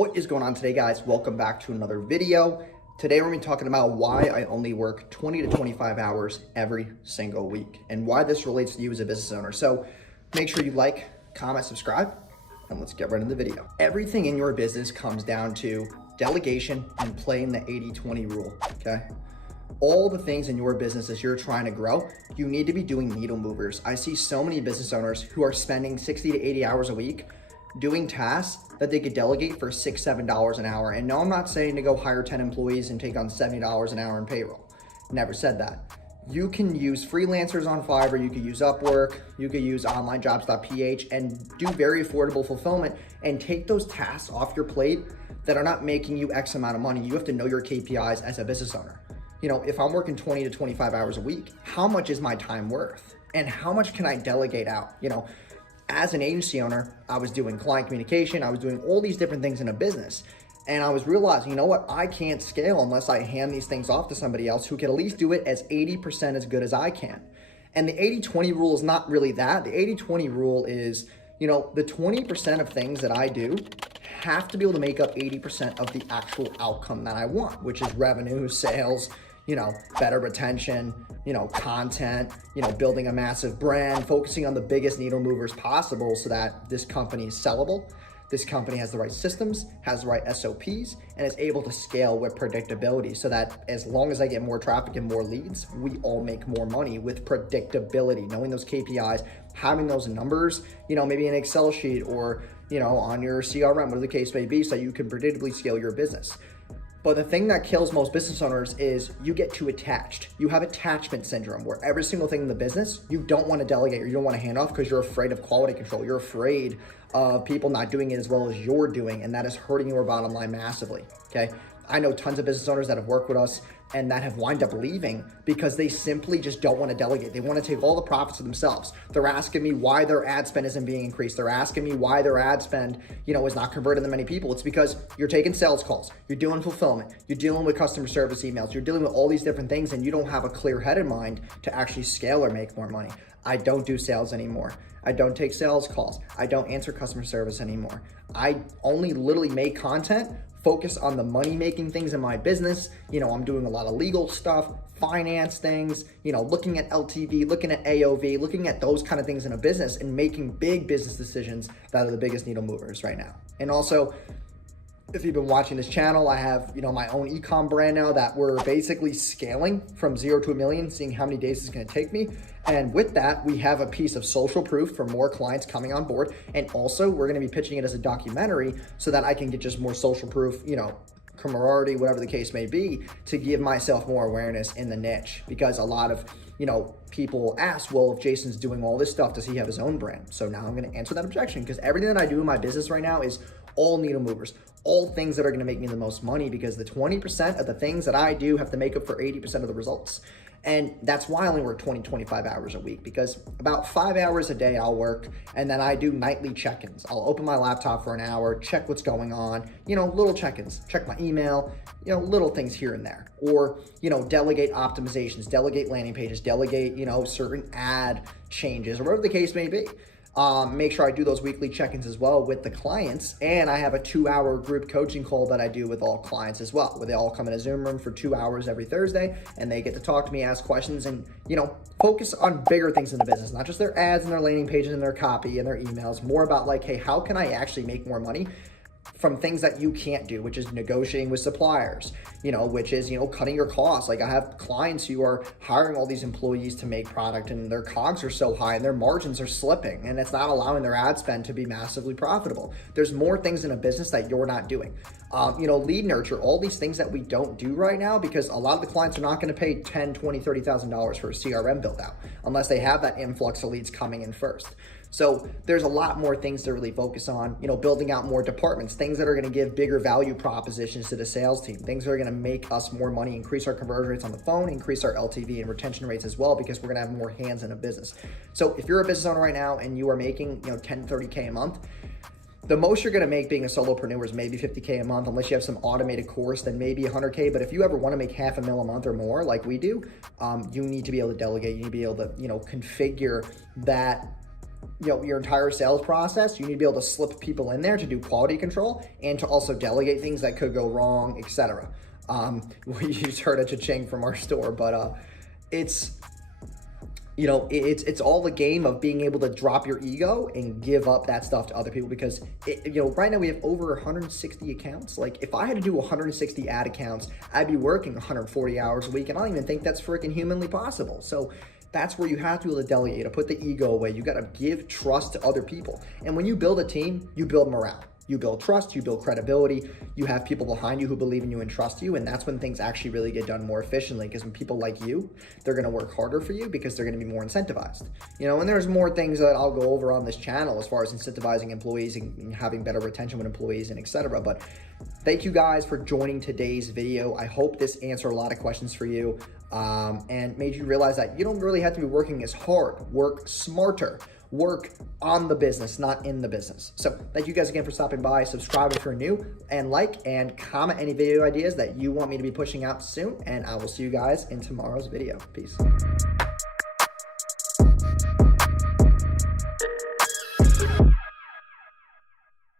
What is going on today, guys? Welcome back to another video. Today we're going to be talking about why I only work 20 to 25 hours every single week and why this relates to you as a business owner. So make sure you like, comment, subscribe, and let's get right into the video. Everything in your business comes down to delegation and playing the 80-20 rule, okay? All the things in your business as you're trying to grow, you need to be doing needle movers. I see so many business owners who are spending 60 to 80 hours a week doing tasks that they could delegate for $6, $7 an hour. And no, I'm not saying to go hire 10 employees and take on $70 an hour in payroll. Never said that. You can use freelancers on Fiverr, you could use Upwork, you could use onlinejobs.ph and do very affordable fulfillment and take those tasks off your plate that are not making you X amount of money. You have to know your KPIs as a business owner. You know, if I'm working 20 to 25 hours a week, how much is my time worth? And how much can I delegate out? You know, as an agency owner, I was doing client communication, I was doing all these different things in a business. And I was realizing, you know what, I can't scale unless I hand these things off to somebody else who can at least do it as 80% as good as I can. And the 80-20 rule is not really that. The 80-20 rule is, you know, the 20% of things that I do have to be able to make up 80% of the actual outcome that I want, which is revenue, sales, you know, better retention, you know, content, you know, building a massive brand, focusing on the biggest needle movers possible so that this company is sellable. This company has the right systems, has the right SOPs, and is able to scale with predictability so that as long as I get more traffic and more leads, we all make more money with predictability, knowing those KPIs, having those numbers, you know, maybe an Excel sheet or, you know, on your CRM, whatever the case may be, so you can predictably scale your business. But the thing that kills most business owners is you get too attached. You have attachment syndrome where every single thing in the business, you don't want to delegate or you don't want to hand off because you're afraid of quality control. You're afraid of people not doing it as well as you're doing, and that is hurting your bottom line massively, okay? I know tons of business owners that have worked with us and that have wind up leaving because they simply just don't want to delegate. They want to take all the profits to themselves. They're asking me why their ad spend isn't being increased. They're asking me why their ad spend, you know, is not converting that many people. It's because you're taking sales calls, you're doing fulfillment, you're dealing with customer service emails, you're dealing with all these different things, and you don't have a clear head in mind to actually scale or make more money. I don't do sales anymore. I don't take sales calls. I don't answer customer service anymore. I only literally make content, focus on the money-making things in my business. You know, I'm doing a lot of legal stuff, finance things, you know, looking at LTV, looking at AOV, looking at those kind of things in a business and making big business decisions that are the biggest needle movers right now. And also, if you've been watching this channel, I have, you know, my own e-com brand now that we're basically scaling from 0 to 1 million, seeing how many days it's going to take me. And with that, we have a piece of social proof for more clients coming on board. And also we're going to be pitching it as a documentary so that I can get just more social proof, you know, camaraderie, whatever the case may be, to give myself more awareness in the niche. Because a lot of, you know, people ask, well, if Jason's doing all this stuff, does he have his own brand? So now I'm going to answer that objection because everything that I do in my business right now is all needle movers, all things that are going to make me the most money, because the 20% of the things that I do have to make up for 80% of the results. And that's why I only work 20, 25 hours a week, because about 5 hours a day I'll work, and then I do nightly check-ins. I'll open my laptop for an hour, check what's going on, you know, little check-ins, check my email, you know, little things here and there. Or, you know, delegate optimizations, delegate landing pages, delegate, you know, certain ad changes, or whatever the case may be. Make sure I do those weekly check-ins as well with the clients. And I have a 2-hour group coaching call that I do with all clients as well, where they all come in a Zoom room for 2 hours every Thursday, and they get to talk to me, ask questions, and, you know, focus on bigger things in the business, not just their ads and their landing pages and their copy and their emails, more about like, hey, how can I actually make more money from things that you can't do, which is negotiating with suppliers, you know, which is, you know, cutting your costs. Like I have clients who are hiring all these employees to make product and their COGS are so high and their margins are slipping and it's not allowing their ad spend to be massively profitable. There's more things in a business that you're not doing. You know, lead nurture, all these things that we don't do right now because a lot of the clients are not going to pay $10, $20, $30,000 for a CRM build out unless they have that influx of leads coming in first. So there's a lot more things to really focus on, you know, building out more departments, things that are going to give bigger value propositions to the sales team, things that are going to make us more money, increase our conversion rates on the phone, increase our LTV and retention rates as well, because we're going to have more hands in a business. So if you're a business owner right now and you are making, you know, 10, 30K a month, the most you're going to make being a solopreneur is maybe 50K a month, unless you have some automated course, then maybe 100K. But if you ever want to make $500,000 a month or more, like we do, you need to be able to delegate. You need to be able to, you know, configure that your entire sales process, you need to be able to slip people in there to do quality control and to also delegate things that could go wrong, etc. We just heard a cha-ching from our store, but it's all the game of being able to drop your ego and give up that stuff to other people, because right now we have over 160 accounts. Like, if I had to do 160 ad accounts, I'd be working 140 hours a week, and I don't even think that's freaking humanly possible. So that's where you have to be able to delegate, to put the ego away. You got to give trust to other people. And when you build a team, you build morale. You build trust, you build credibility, you have people behind you who believe in you and trust you, and that's when things actually really get done more efficiently, because when people like you, they're gonna work harder for you because they're gonna be more incentivized. And there's more things that I'll go over on this channel as far as incentivizing employees and having better retention with employees and etc. But thank you guys for joining today's video. I hope this answered a lot of questions for you and made you realize that you don't really have to be working as hard. Work smarter. Work on the business, not in the business. So thank you guys again for stopping by. Subscribe if you're new, and like and comment any video ideas that you want me to be pushing out soon. And I will see you guys in tomorrow's video. Peace.